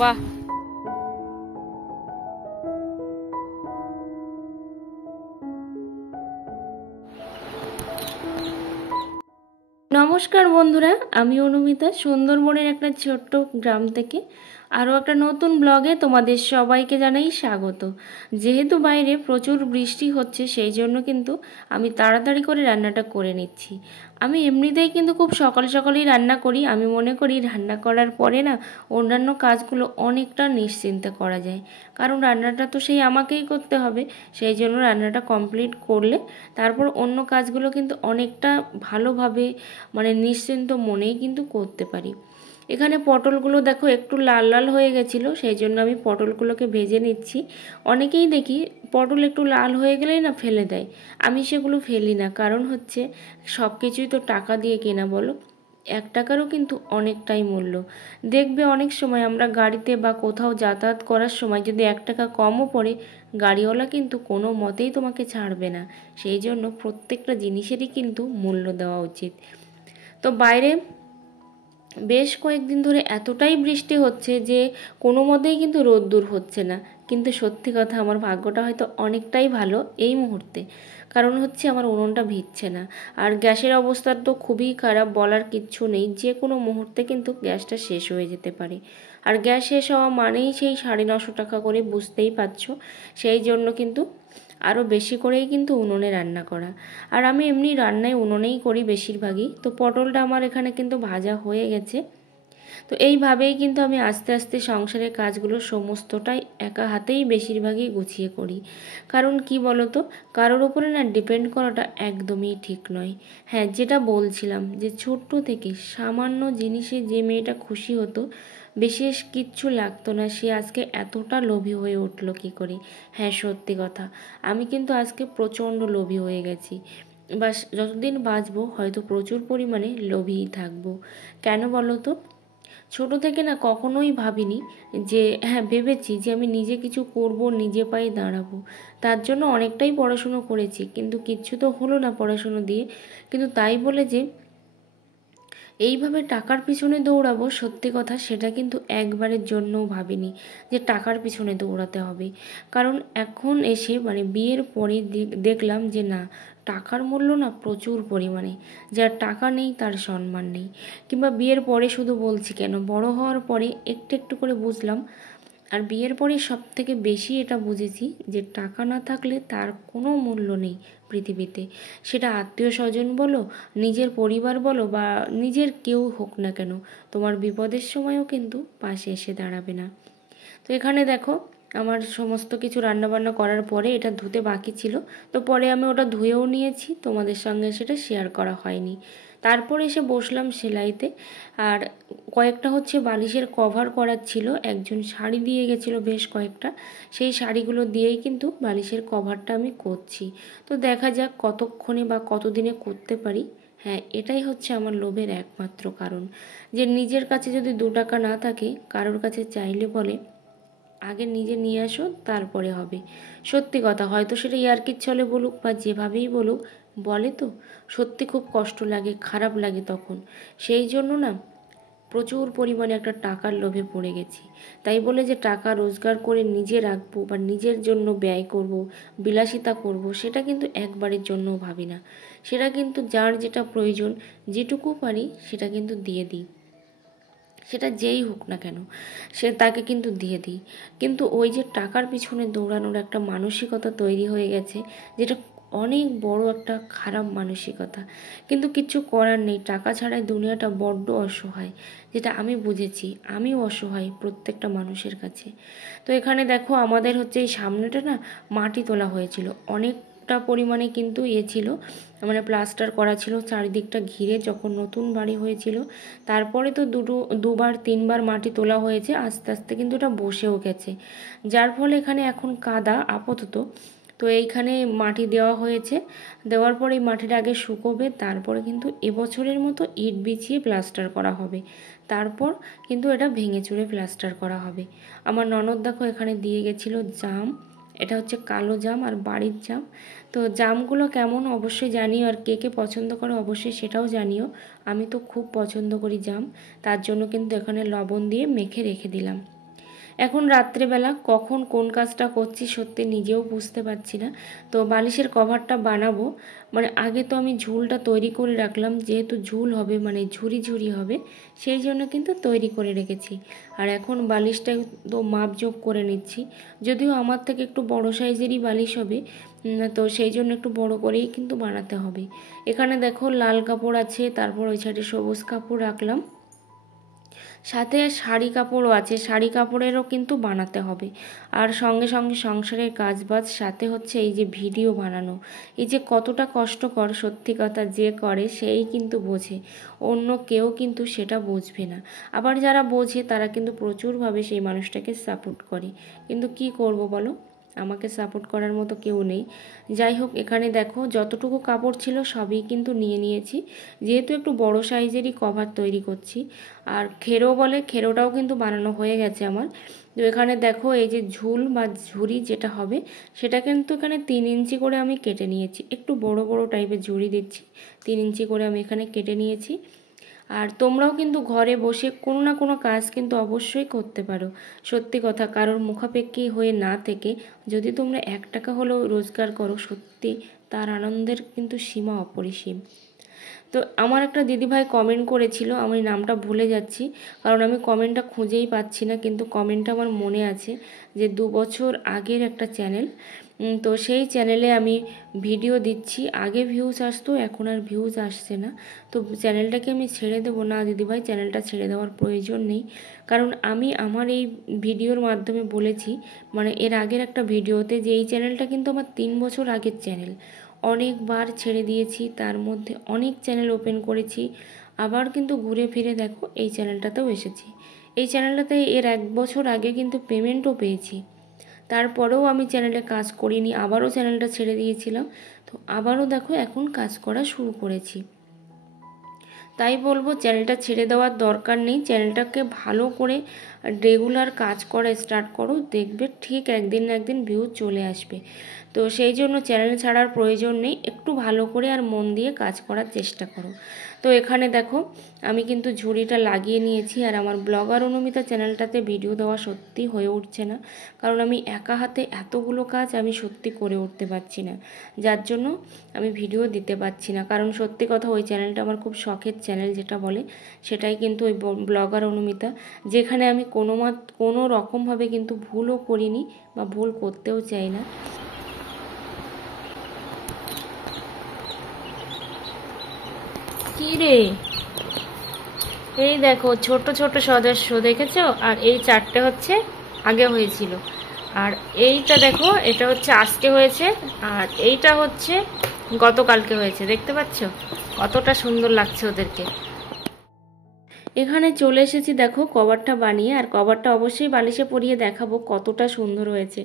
বাহ। নমস্কার বন্ধুরা, আমি অনুমিতা, সুন্দরবনের একটা ছোট্ট গ্রাম থেকে আরও একটা নতুন ব্লগে তোমাদের সবাইকে জানাই স্বাগত। যেহেতু বাইরে প্রচুর বৃষ্টি হচ্ছে, সেই জন্য কিন্তু আমি তাড়াতাড়ি করে রান্নাটা করে নিচ্ছি। আমি এমনিতেই কিন্তু খুব সকাল সকালই রান্না করি। আমি মনে করি রান্না করার পরে না অন্যান্য কাজগুলো অনেকটা নিশ্চিন্তে করা যায়, কারণ রান্নাটা তো সেই আমাকেই করতে হবে। সেই জন্য রান্নাটা কমপ্লিট করলে তারপর অন্য কাজগুলো কিন্তু অনেকটা ভালোভাবে নিশ্চিন্ত মনেই কিন্তু করতে পারি। এখানে পটলগুলো দেখো একটু লাল লাল হয়ে গেছিলো, সেই জন্য আমি পটলগুলোকে ভেজে নিচ্ছি। অনেকেই দেখি পটল একটু লাল হয়ে গেলেই না ফেলে দেয়। আমি সেগুলো ফেলি না, কারণ হচ্ছে সব কিছুই তো টাকা দিয়ে কেনা, বলো। 1 টাকারও কিন্তু অনেকটাই মূল্য। দেখবে অনেক সময় আমরা গাড়িতে বা কোথাও যাতায়াত করার সময় যদি 1 টাকা কমও পড়ে, গাড়িওয়ালা কিন্তু কোনো মতেই তোমাকে ছাড়বে না। সেই জন্য প্রত্যেকটা জিনিসেরই কিন্তু মূল্য দেওয়া উচিত। তো বাইরে বেশ কয়েকদিন ধরে এতটাই বৃষ্টি হচ্ছে যে কোনো মতেই কিন্তু রোদ্দুর হচ্ছে না। কিন্তু সত্যি কথা, আমার ভাগ্যটা হয়তো অনেকটাই ভালো এই মুহূর্তে, কারণ হচ্ছে আমার উনুনটা ভিজছে না। আর গ্যাসের অবস্থা তো খুবই খারাপ, বলার কিচ্ছু নেই। যে কোনো মুহূর্তে কিন্তু গ্যাসটা শেষ হয়ে যেতে পারে। আর গ্যাস শেষ হওয়া মানেই সেই 950 টাকা করে, বুঝতেই পারছো। সেই জন্য কিন্তু আরও বেশি করেই কিন্তু উনুনে রান্না করা। আর আমি এমনি রান্নায় উনুনেই করি বেশিরভাগই। তো পটলটা আমার এখানে কিন্তু ভাজা হয়ে গেছে। তো এইভাবেই কিন্তু আমি আস্তে আস্তে সংসারের কাজগুলো সমস্তটাই একা হাতেই বেশিরভাগই গুছিয়ে করি। কারণ কি বলতো, কারোর উপরে না ডিপেন্ড করাটা একদমই ঠিক নয়। হ্যাঁ, যেটা বলছিলাম যে ছোট্ট থেকে সামান্য জিনিসে যে মেয়েটা খুশি হতো, বিশেষ কিচ্ছু লাগতো না, সে আজকে এতটা লোভী হয়ে উঠলো কী করে। হ্যাঁ, সত্যি কথা, আমি কিন্তু আজকে প্রচণ্ড লোভী হয়ে গেছি। বাস যতদিন বাঁচবো হয়তো প্রচুর পরিমাণে লোভীই থাকবো। কেন বলো তো? ছোট থেকে না কখনোই ভাবিনি যে, হ্যাঁ ভেবেছি যে আমি নিজে কিছু করব, নিজে পায়ে দাঁড়াবো। তার জন্য অনেকটাই পড়াশুনো করেছি, কিন্তু কিচ্ছু তো হলো না পড়াশুনো দিয়ে। কিন্তু তাই বলে যে এইভাবে টাকার পিছনে দৌড়াবো, সত্যি কথা সেটা কিন্তু একবারের জন্যও ভাবিনি যে টাকার পিছনে দৌড়াতে হবে। কারণ এখন এসে বিয়ের পরে দেখলাম যে না, টাকার মূল্য না প্রচুর পরিমাণে। যার টাকা নেই তার সম্মান নেই। কিংবা বিয়ের পরে শুধু বলছি কেন, বড় হওয়ার পরে একটু একটু করে বুঝলাম। আর বিয়ের পরে সবথেকে বেশি এটা বুঝেছি যে টাকা না থাকলে তার কোনো মূল্য নেই পৃথিবীতে। সেটা আত্মীয় স্বজন বলো, নিজের পরিবার বলো, বা নিজের কেউ হোক না কেন, তোমার বিপদের সময়ও কিন্তু পাশে এসে দাঁড়াবে না। তো এখানে দেখো, আমার সমস্ত কিছু রান্নাবান্না করার পরে এটা ধুতে বাকি ছিল। তো পরে আমি ওটা ধুয়েও নিয়েছি, তোমাদের সঙ্গে সেটা শেয়ার করা হয়নি। তারপরে এসে বসলাম সেলাইতে। আর কয়েকটা হচ্ছে বালিশের কভার করার ছিল, একজন শাড়ি দিয়ে গেছিলো বেশ কয়েকটা, সেই শাড়িগুলো দিয়েই কিন্তু বালিশের কভারটা আমি করছি। তো দেখা যাক কতক্ষণে বা কতদিনে করতে পারি। হ্যাঁ, এটাই হচ্ছে আমার লোভের একমাত্র কারণ, যে নিজের কাছে যদি 2 টাকা না থাকে, কারোর কাছে চাইলে বলে আগে নিজে নিয়ে আসো তারপরে হবে। সত্যি কথা, হয়তো সেটা ইয়ার্কির ছলে বলুক বা যেভাবেই বলুক, বলে তো সত্যি খুব কষ্ট লাগে, খারাপ লাগে তখন। সেই জন্য না প্রচুর পরিমাণে একটা টাকার লোভে পড়ে গেছি। তাই বলে যে টাকা রোজগার করে নিজে রাখবো বা নিজের জন্য ব্যয় করব, বিলাসিতা করব, সেটা কিন্তু একবারের জন্যও ভাবি না। সেটা কিন্তু যার যেটা প্রয়োজন, যেটুকু পারি সেটা কিন্তু দিয়ে দিই। সেটা যেই হোক না কেন, সে তাকে কিন্তু দিয়ে দিই। কিন্তু ওই যে টাকার পিছনে দৌড়ানোর একটা মানসিকতা তৈরি হয়ে গেছে, যেটা অনেক বড় একটা খারাপ মানসিকতা। কিন্তু কিচ্ছু করার নেই, টাকা ছাড়াই দুনিয়াটা বড্ড অসহায়, যেটা আমি বুঝেছি। আমিও অসহায় প্রত্যেকটা মানুষের কাছে। তো এখানে দেখো, আমাদের হচ্ছে এই সামনেটা না মাটি তোলা হয়েছিল অনেকটা পরিমাণে, কিন্তু ছিল প্লাস্টার করা ছিল চারিদিকটা ঘিরে, যখন নতুন বাড়ি হয়েছিল। তারপরে তো দুবার তিনবার মাটি তোলা হয়েছে, আস্তে আস্তে কিন্তু এটা বসেও গেছে, যার ফলে এখানে এখন কাদা আপাতত। তো এইখানে মাটি দেওয়া হয়েছে, দেওয়ার পরে এই মাটিটা আগে শুকোবে, তারপরে কিন্তু এবছরের মতো ইট বিছিয়ে প্লাস্টার করা হবে। তারপর কিন্তু এটা ভেঙে চুরে প্লাস্টার করা হবে। আমার ননদ দেখো এখানে দিয়ে গেছিলো জাম। এটা হচ্ছে কালো জাম আর বাড়ির জাম। তো জামগুলো কেমন অবশ্যই জানিও, আর কে কে পছন্দ করো অবশ্যই সেটাও জানিও। আমি তো খুব পছন্দ করি জাম, তার জন্য কিন্তু এখানে লবণ দিয়ে মেখে রেখে দিলাম। এখন রাত্রেবেলা কখন কোন কাজটা করছি সত্যি নিজেও বুঝতে পারছি না। তো বালিশের কভারটা বানাবো, মানে আগে তো আমি ঝুলটা তৈরি করে রাখলাম, যেহেতু ঝুল হবে মানে ঝুরি ঝুরি হবে, সেই জন্য কিন্তু তৈরি করে রেখেছি। আর এখন বালিশটা তো মাপজোক করে নিচ্ছি, যদিও আমার থেকে একটু বড় সাইজেরই বালিশ হবে, তো সেই জন্য একটু বড় করেই কিন্তু বানাতে হবে। এখানে দেখো লাল কাপড় আছে, তারপর ওই সাইডে সবুজ কাপড় রাখলাম, সাথে শাড়ি কাপড়ও আছে, শাড়ি কাপড়েরও কিন্তু বানাতে হবে। আর সঙ্গে সঙ্গে সংসারের কাজবাজ, সাথে হচ্ছে এই যে ভিডিও বানানো, এই যে কতটা কষ্টকর, সত্যি কথা যে করে সেই কিন্তু বোঝে, অন্য কেউ কিন্তু সেটা বুঝবে না। আবার যারা বোঝে তারা কিন্তু প্রচুরভাবে সেই মানুষটাকে সাপোর্ট করে, কিন্তু কি করব বলো, আমাকে সাপোর্ট করার মতো কেউ নেই। যাই হোক, এখানে দেখো যতটুকু কাপড় ছিল সবই কিন্তু নিয়ে নিয়েছি, যেহেতু একটু বড় সাইজেরই কভার তৈরি করছি। আর খেরো বলে, খেরোটাও কিন্তু বানানো হয়ে গেছে আমার। তো এখানে দেখো এই যে ঝুল বা ঝুড়ি যেটা হবে, সেটা কিন্তু এখানে 3 ইঞ্চি করে আমি কেটে নিয়েছি, একটু বড় বড় টাইপের ঝুড়ি দিচ্ছি, 3 ইঞ্চি করে আমি এখানে কেটে নিয়েছি। আর তোমরাও কিন্তু ঘরে বসে কোনো না কোনো কাজ কিন্তু অবশ্যই করতে পারো, সত্যি কথা, কারোর মুখাপেক্ষী হয়ে না থেকে যদি তোমরা 1 টাকা হলেও রোজগার করো, সত্যি তার আনন্দের কিন্তু সীমা অপরিসীম। তো আমার একটা দিদিভাই কমেন্ট করেছিল, আমি নামটা ভুলে যাচ্ছি কারণ আমি কমেন্টটা খুঁজেই পাচ্ছি না, কিন্তু কমেন্টটা আমার মনে আছে, যে 2 বছর আগের একটা চ্যানেল, তো সেই চ্যানেলে আমি ভিডিও দিচ্ছি, আগে ভিউজ আসতো, এখন আর ভিউজ আসছে না। তো চ্যানেলটাকে আমি ছেড়ে দেবো না দিদিভাই, চ্যানেলটা ছেড়ে দেওয়ার প্রয়োজন নেই, কারণ আমি আমার এই ভিডিওর মাধ্যমে বলেছি, মানে এর আগের একটা ভিডিওতে, যে এই চ্যানেলটা কিন্তু আমার 3 বছর আগের চ্যানেল, অনেকবার ছেড়ে দিয়েছি, তার মধ্যে অনেক চ্যানেল ওপেন করেছি, আবার কিন্তু ঘুরে ফিরে দেখো এই চ্যানেলটাতেও এসেছি। এই চ্যানেলটাতে এর 1 বছর আগে কিন্তু পেমেন্টও পেয়েছি, তারপরেও আমি চ্যানেলে কাজ করিনি, আবারও চ্যানেলটা ছেড়ে দিয়েছিলাম, তো আবারও দেখো এখন কাজ করা শুরু করেছি। তাই বলবো চ্যানেলটা ছেড়ে দেওয়ার দরকার নেই, চ্যানেলটাকে ভালো করে রেগুলার কাজ করা স্টার্ট করো, দেখবে ঠিক একদিন না একদিন ভিউজ চলে আসবে। তো সেই জন্য চ্যানেল ছাড়ার প্রয়োজন নেই, একটু ভালো করে আর মন দিয়ে কাজ করার চেষ্টা করো। তো এখানে দেখো আমি কিন্তু ঝুড়িটা লাগিয়ে নিয়েছি, আর আমার ব্লগার অনুমিতা চ্যানেলটাতে ভিডিও দেওয়া সত্যি হয়ে উঠছে না, কারণ আমি একা হাতে এতগুলো কাজ আমি সত্যি করে উঠতে পারছি না, যার জন্য আমি ভিডিও দিতে পারছি না। কারণ সত্যি কথা, ওই চ্যানেলটা আমার খুব শখের চ্যানেল যেটা বলে, সেটাই কিন্তু ওই ব্লগার অনুমিতা, যেখানে আমি কোনো রকমভাবে কিন্তু ভুলও করিনি বা ভুল করতেও চাই না। কি রে, এই দেখো ছোট ছোট সদস্য দেখেছো, আর এই 4টে হচ্ছে আগে হয়েছিল, আর এইটা দেখো এটা হচ্ছে আজকে হয়েছে, আর এইটা হচ্ছে গতকালকে হয়েছে, দেখতে পাচ্ছ কতটা সুন্দর লাগছে ওদেরকে। এখানে চলে এসেছি দেখো কভারটা বানিয়ে, আর কভারটা অবশ্যই বালিশে পরিয়ে দেখাবো কতটা সুন্দর হয়েছে।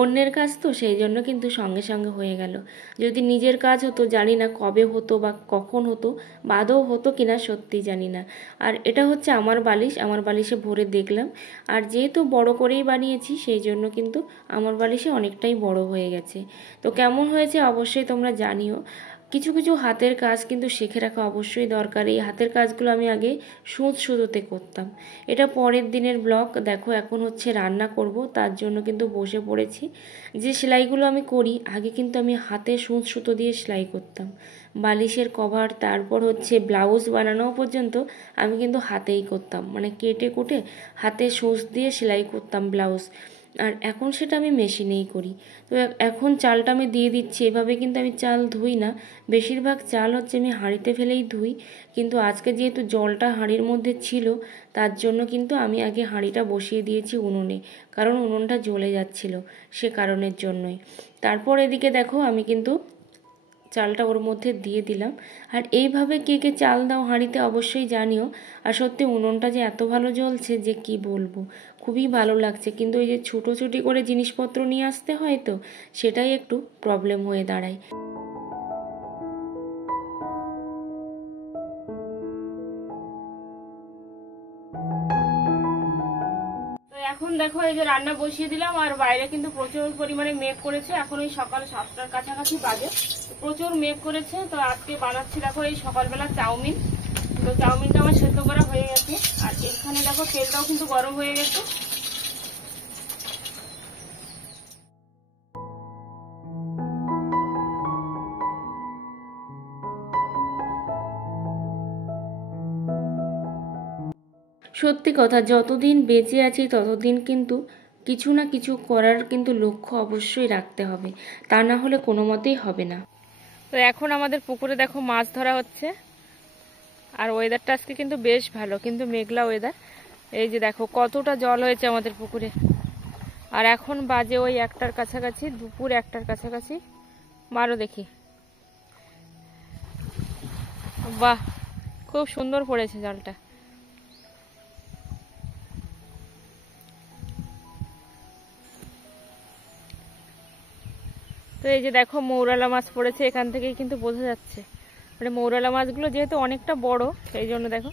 অন্যের কাজ তো সেই জন্য কিন্তু সঙ্গে সঙ্গে হয়ে গেল, যদি নিজের কাজ হতো জানি না কবে হতো বা কখন হতো, বাদও হতো কিনা সত্যি জানি না। আর এটা হচ্ছে আমার বালিশ, আমার বালিশে ভরে দেখলাম, আর যেহেতু বড় করেই বানিয়েছি সেই জন্য কিন্তু আমার বালিশে অনেকটাই বড় হয়ে গেছে। তো কেমন হয়েছে অবশ্যই তোমরা জানিও। কিছু কিছু হাতের কাজ কিন্তু শিখে রাখা অবশ্যই দরকার, এই হাতের কাজগুলো আমি আগে সুতোতে করতাম। এটা পরের দিনের ব্লগ, দেখো এখন হচ্ছে রান্না করব, তার জন্য কিন্তু বসে পড়েছি। যে সেলাইগুলো আমি করি, আগে কিন্তু আমি হাতে সুতো দিয়ে সেলাই করতাম, বালিশের কভার, তারপর হচ্ছে ব্লাউজ বানানো পর্যন্ত আমি কিন্তু হাতেই করতাম, মানে কেটে কুটে হাতে সুচ দিয়ে সেলাই করতাম ব্লাউজ। আর এখন সেটা আমি মেশিনেই করি। তো এখন চালটা আমি দিয়ে দিচ্ছি, এভাবে কিন্তু আমি চাল ধুই না, বেশিরভাগ চাল হচ্ছে আমি হাঁড়িতে ফেলেই ধুই, কিন্তু আজকে যেহেতু জলটা হাঁড়ির মধ্যে ছিল, তার জন্য কিন্তু আমি আগে হাঁড়িটা বসিয়ে দিয়েছি উনুনে, কারণ উনুনটা জ্বলে যাচ্ছিল, সে কারণের জন্যই। তারপর এদিকে দেখো আমি কিন্তু চালটা ওর মধ্যে দিয়ে দিলাম। আর এইভাবে কে কে চাল দাও হাঁড়িতে অবশ্যই জানিও। আর সত্যি উনুনটা যে এত ভালো জ্বলছে যে কি বলবো, খুবই ভালো লাগছে, কিন্তু এই যে ছুটোছুটি করে জিনিসপত্র নিয়ে আসতে হয়, তো সেটাই একটু প্রবলেম হয়ে দাঁড়ায়। এখন দেখো এই যে রান্না বসিয়ে দিলাম, আর বাইরে কিন্তু প্রচুর পরিমাণে মেঘ করেছে, এখন ওই সকাল 7টার কাছাকাছি বাজে, প্রচুর মেঘ করেছে। তো আজকে বানাচ্ছি দেখো এই সকালবেলা চাউমিন, তো চাউমিনটা আমার সেদ্ধ করা হয়ে গেছে, আর এখানে দেখো তেলটাও কিন্তু গরম হয়ে গেছে। সত্যি কথা, যতদিন বেঁচে আছি ততদিন কিন্তু কিছু না কিছু করার কিন্তু লক্ষ্য অবশ্যই রাখতে হবে, তা না হলে কোনো মতেই হবে না। তো এখন আমাদের পুকুরে দেখো মাছ ধরা হচ্ছে, আর ওয়েদারটা আজকে কিন্তু বেশ ভালো, কিন্তু মেঘলা ওয়েদার। এই যে দেখো কতটা জল হয়েছে আমাদের পুকুরে। আর এখন বাজে ওই 1টার কাছাকাছি, দুপুর 1টার কাছাকাছি। মারো দেখি। বাহ, খুব সুন্দর পড়েছে জলটা। তো এই যে দেখো মৌরালা মাছ পড়েছে, এখান থেকেই কিন্তু বোঝা যাচ্ছে। মানে মৌরালা মাছগুলো যেহেতু অনেকটা বড়, সেই জন্য দেখো।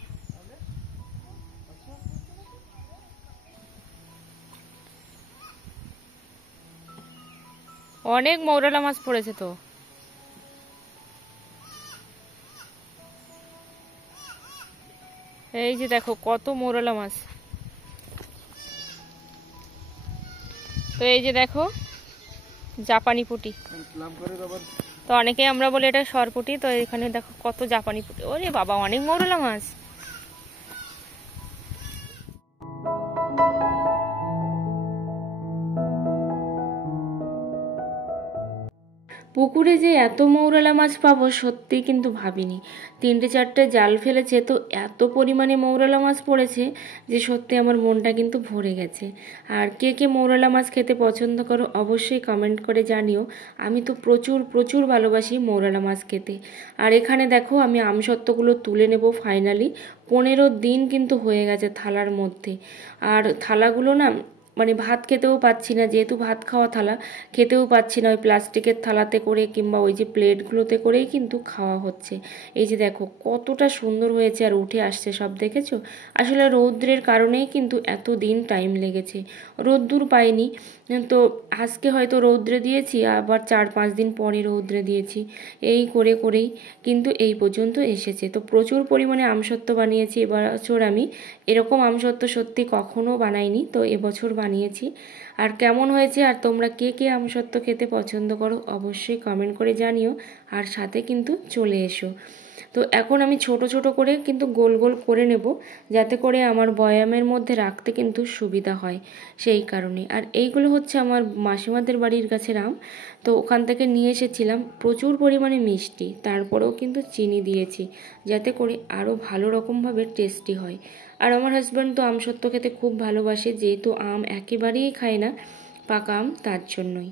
অনেক মৌরালা মাছ পড়েছে তো। এই যে দেখো কত মৌরালা মাছ। তো এই যে দেখো জাপানি পুঁটি। তো অনেকে আমরা বলি এটা সরপুঁটি, তো এখানে দেখো কত জাপানি পুঁটি। ওরে বাবা, অনেক মৌরলা মাছ। পুকুরে যে এত মৌরলা মাছ পাবো সত্যি কিন্তু ভাবিনি। 3-4টে জাল ফেলেছে, তো এত পরিমাণে মৌরলা মাছ পড়েছে যে সত্যি আমার মনটা কিন্তু ভরে গেছে। আর কে কে মৌরলা মাছ খেতে পছন্দ করো অবশ্যই কমেন্ট করে জানিও। আমি তো প্রচুর প্রচুর ভালোবাসি মৌরলা মাছ খেতে। আর এখানে দেখো আমি আমসত্ত্বগুলো তুলে নেব ফাইনালি। 15 দিন কিন্তু হয়ে গেছে থালার মধ্যে। আর থালাগুলো না, মানে ভাত খেতেও পাচ্ছি না, যেহেতু ভাত খাওয়া থালা, খেতেও পাচ্ছি না। ওই প্লাস্টিকের থালাতে করে কিংবা ওই যে প্লেটগুলোতে করেই কিন্তু খাওয়া হচ্ছে। এই যে দেখো কতটা সুন্দর হয়েছে আর উঠে আসছে সব, দেখেছো? আসলে রৌদ্রের কারণেই কিন্তু এত দিন টাইম লেগেছে, রোদ্দুর পাইনি। তো আজকে হয়তো রৌদ্রে দিয়েছি, আবার 4-5 দিন পরে রৌদ্রে দিয়েছি, এই করে করেই কিন্তু এই পর্যন্ত এসেছে। তো প্রচুর পরিমাণে আমসত্ত্ব বানিয়েছি এবছর আমি। এরকম আমসত্ত্ব সত্যি কখনো বানাইনি, তো এবছর বানিয়েছি। আর কেমন হয়েছে, আর তোমরা কে কে আমসত্ত্ব খেতে পছন্দ করো অবশ্যই কমেন্ট করে জানিও। আর সাথে কিন্তু চলে এসো। তো এখন আমি ছোট ছোট করে কিন্তু গোল গোল করে নেব, যাতে করে আমার বয়ামের মধ্যে রাখতে কিন্তু সুবিধা হয়, সেই কারণে। আর এইগুলো হচ্ছে আমার মাসিমাদের বাড়ির গাছের আম। তো ওখান থেকে নিয়ে এসেছিলাম, প্রচুর পরিমাণে মিষ্টি, তারপরেও কিন্তু চিনি দিয়েছি যাতে করে আরও ভালো রকমভাবে টেস্টি হয়। আর আমার হাজব্যান্ড তো আমসত্ত্ব খেতে খুব ভালোবাসে, যেহেতু আম একেবারেই খায় না পাকা আম, তার জন্যই।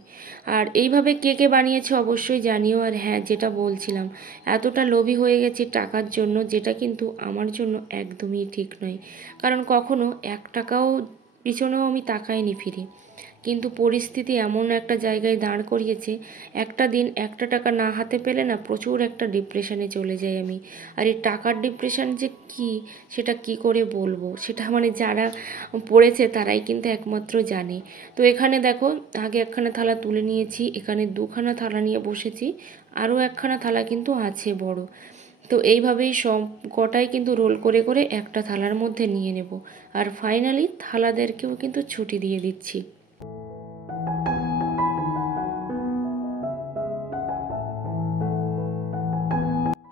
আর এইভাবে কে কে বানিয়েছে অবশ্যই জানিও। আর হ্যাঁ, যেটা বলছিলাম, এতটা লোভী হয়ে গেছি টাকার জন্য, যেটা কিন্তু আমার জন্য একদমই ঠিক নয়। কারণ কখনো 1 টাকাও পিছনেও আমি তাকাইনি ফিরে, কিন্তু পরিস্থিতি এমন একটা জায়গায় দাঁড় করিয়েছে, একটা দিন 1টা টাকা না হাতে পেলে না প্রচুর একটা ডিপ্রেশনে চলে যাই আমি। আর এই টাকার ডিপ্রেশন যে কি, সেটা কি করে বলবো, সেটা মানে যারা পড়েছে তারাই কিন্তু একমাত্র জানে। তো এখানে দেখো আগে 1খানা থালা তুলে নিয়েছি, এখানে 2খানা থালা নিয়ে বসেছি, আরও 1খানা থালা কিন্তু আছে বড়। তো এইভাবেই সব কটাই কিন্তু রোল করে করে একটা থালার মধ্যে নিয়ে নেব। আর ফাইনালি থালাদেরকেও কিন্তু ছুটি দিয়ে দিচ্ছি।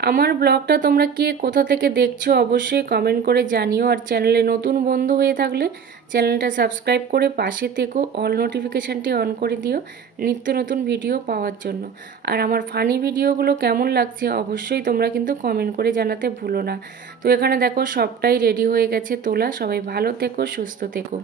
আমার ব্লগটা তোমরা কে কোথা থেকে দেখছো অবশ্যই কমেন্ট করে জানিও। আর চ্যানেলে নতুন বন্ধু হয়ে থাকলে চ্যানেলটা সাবস্ক্রাইব করে পাশে থেকো, অল নোটিফিকেশানটি অন করে দিও নিত্য নতুন ভিডিও পাওয়ার জন্য। আর আমার ফানি ভিডিওগুলো কেমন লাগছে অবশ্যই তোমরা কিন্তু কমেন্ট করে জানাতে ভুলো না। তো এখানে দেখো সবটাই রেডি হয়ে গেছে তোলা। সবাই ভালো থেকো, সুস্থ থেকো।